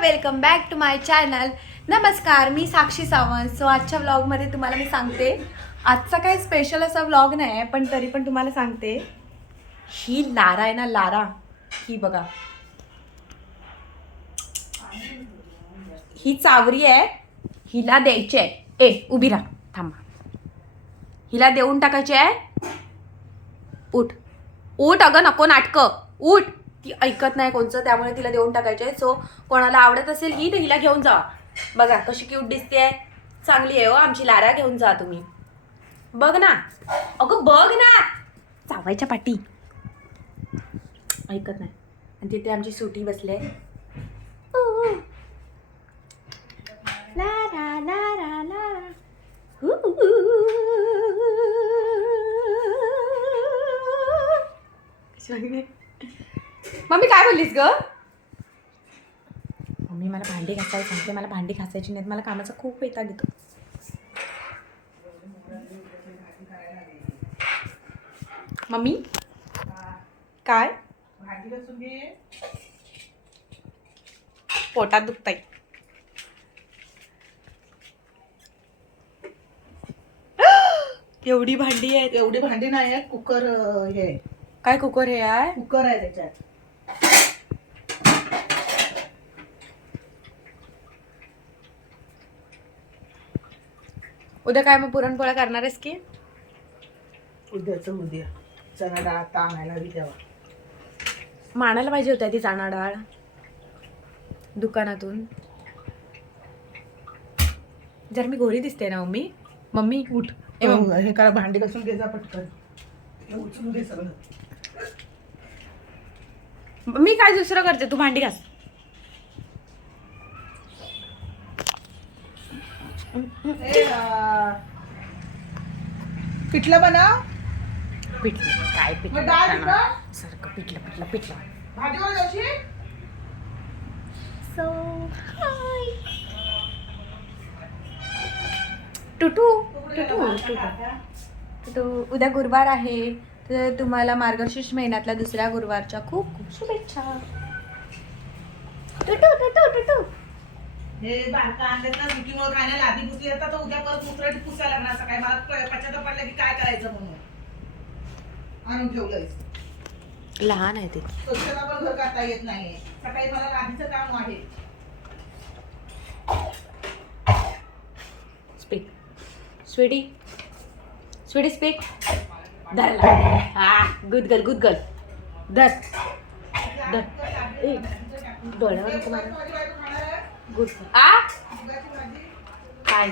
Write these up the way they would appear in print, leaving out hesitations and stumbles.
Welcome back to my channel. नमस्कार, मी साक्षी Sawant. So आजच्या व्लॉगमध्ये तुम्हाला मी सांगते, आजचा काही स्पेशल असा व्लॉग नाही आहे, पण तरी पण तुम्हाला सांगते, ही लारा आहे ना, लारा ही बघा, ही चावरी आहे, हिला द्यायची आहे. ए उभी राहा, थांबा, हिला देऊन टाकायची आहे. उठ उठ, अगं नको नाटकं, उठ. ती ऐकत नाही कोणचं, त्यामुळे तिला देऊन टाकायचे आहे. सो कोणाला आवडत असेल ही, तर हिला घेऊन जा. बघा कशी क्यूट दिसते, चांगली आहे हो आमची लारा. घेऊन जा तुम्ही. बघ ना, अगं बघ ना, चावायच्या पाठी ऐकत नाही. आणि तिथे आमची सुटी बसले. Lara Lara Lara. मम्मी काय बोललीस ग? मम्मी मला भांडी घासायला सांगते. मला भांडी घासायची नाहीत, मला कामाचा खूप वैताग येतो. मम्मी काय पोटात दुखतंय. एवढी भांडी आहेत. एवढी भांडी नाही आहे. कुकर हे काय कुकर हे आहे? कुकर आहे त्याच्यात. उद्या काय मग पुरणपोळ्या करणार आहेस की? उद्या चणा डाळ आता आणायला हवी तेव्हा. मानायला पाहिजे होत्या ती चणा डाळ दुकानातून. जर मी गोरी दिसते ना मम्मी. मम्मी उठ. हे करा, भांडी घासून घे जा पटकन. उचलून घे सगळं. मी काय दुसरं करते, तू भांडी घास. पिठलं बनव. पिठलं काय मग डाळ पिठलं तिखट? सारखं पिठलं पिठलं पिठलं. भाजीवर जायची. सो हाय टुटू टुटू टुटू. उद्या गुरुवार आहे, तर तुम्हाला मार्गशीर्ष महिन्यातल्या दुसऱ्या गुरुवारच्या खूप खूप शुभेच्छा. टुटू टुटू टुटू. हे बारका आणलेत ना सुटीमुळे खाण्याला आधी पुसली जातात, तर उद्या परत मुसरटी पुसायला लागणार. सकाळी मला पश्चाताप पडला की काय करायचं म्हणून आणून ठेवलंय. लहान आहे ते. स्वच्छता पण घर करता येत नाहीये. सकाळी मला आधीचं काम आहे. Speak sweetie, sweetie speak. धर. हा गुड गर्ल, गुड गर्ल. धर धर. ए डोळ्यावर नको मारा. गुड. आ काय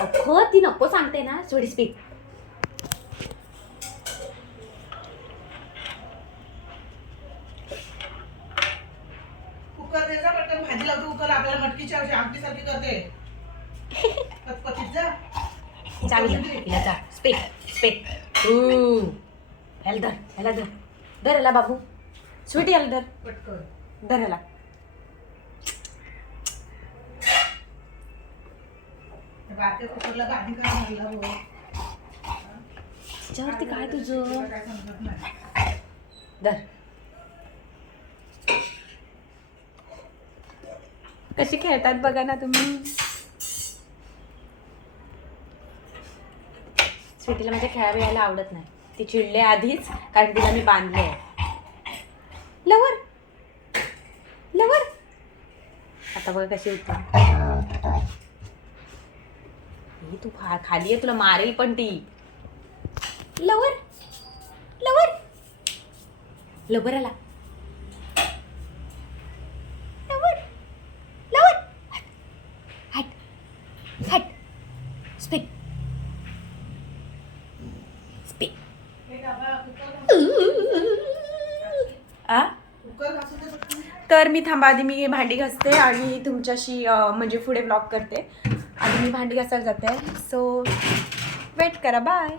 अख्खं ती नको सांगते ना. स्वीटी स्पीक. कुकर द्यायचा पटकन. भाजी लावतो कुकर. आपल्याला मटकीच्या आमटी सारखी करते. पटपटीत जा. चांगली जा. Speak speak. ह्याला धर, ह्याला धर. धर ह्याला बाबू. स्वीटी ह्याला धर. पटकन धर ह्याला. बारक्या कुकरला भाजी काय घालला हो. त्याच्यावरती काय तुझं? काय समजत नाही. धर. कशी खेळतात बघा ना तुम्ही. स्वीटीला म्हणजे खेळायला यायला आवडत नाही. ती चिडले आधीच, कारण तिला मी बांधले आहे. Lover lover. आता बघा कशी होती. ही तू खाली आहे, तुला मारेल पण ती. लवर लवर लवर आला. Lover lover. हट हट. Speak speak. आ कुकर घासून दे पटकन. तर मी थांबा, आधी मी भांडी घासते आणि तुमच्याशी म्हणजे पुढे ब्लॉग करते. आधी मी भांडी घासायला जाते. सो वेट करा. बाय.